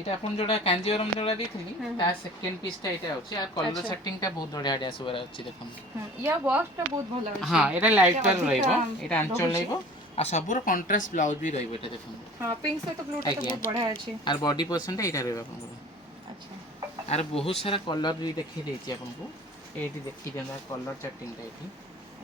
এটা আপন जोड़ा कांजीवरम जोड़ा देथिनी ता सेकंड पीस टा एटा होची आ कलर सेटिंग टा बहुत बढ़िया बढ़िया सुबह होची देखन या वर्क टा बहुत भलो होची हां एटा लाइट कलर रहइबो एटा आंचल रहइबो आ सबुर कंट्रास्ट ब्लाउज भी रहइबो एटा देखन हां पिंक से तो ब्लू टा तो बहुत बढ़िया अछि आर बॉडी पोर्शन टा एटा रहइबो आपन अच्छा आर बहुत सारा कलर भी देखि देछि आपन को एटी देखि देना कलर सेटिंग टा एटी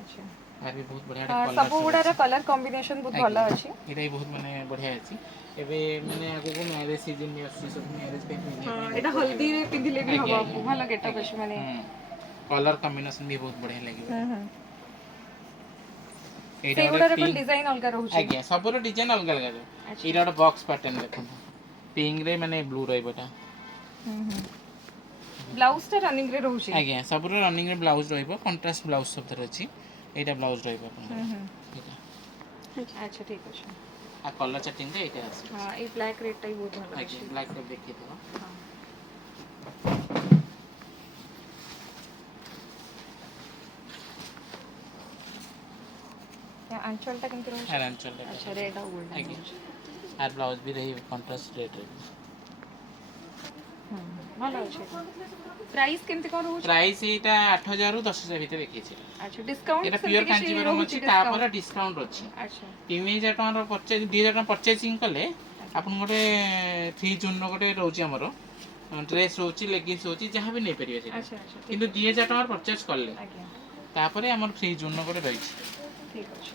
अच्छा आर भी बहुत बढ़िया कलर सब गुडार कलर कॉम्बिनेशन बहुत भलो अछि एटा भी बहुत माने बढ़िया अछि एबे माने आगो को मैरिज सीजन में अछि सब मैरिज पे पिने हां एटा हल्दी रे पिंदिले भी हबो भलो गेटअप अछि माने कलर कॉम्बिनेशन भी बहुत बढ़िया लागिबो से गुडार कोन डिजाइन अलगा रहउछि आज्ञा सबरो डिजाइन अलग अलग अछि एटा बॉक्स पैटर्न देखन पिंक रे माने ब्लू रहइबोटा ब्लाउज टा रनिंग रे रहउछि आज्ञा सबरो रनिंग रे ब्लाउज रहइबो कंट्रास्ट ब्लाउज सब तर अछि एटा ब्लाउज रहइबो अपन अच्छा ठीक अछि आ कलर सेटिंग रे एटा अछि हां ए ब्लैक रेड टाइ बहुत भलो अछि आज्ञा ब्लैक रे देखि दो हां या आंचल टा केमति रहउछि आंचल अच्छा रेड और गोल्डन रहउछि आर ब्लाउज भी रही कंट्रास्ट रेड रे भलो अछि प्राइस केमति कोन रहउछि प्राइस एटा 8000 रु 10000 भीतर देखिछि अच्छा डिस्काउंट एटा सेमति प्योर किछि कांचीवरम रहउछि अछि तापर डिस्काउंट अछि अच्छा 3000 टका परचेज 2000 टका परचेजिंग कले आपन गोटे 3 जून रो गोटे रहउछि हमरो ड्रेस होछि लेगिंग्स होछि जहां भी नै परिबे सेटा अच्छा अच्छा किंतु 2000 टका परचेज करले आज्ञा तापर हमर 3 जून रो गोटे रहिछि ठीक अछि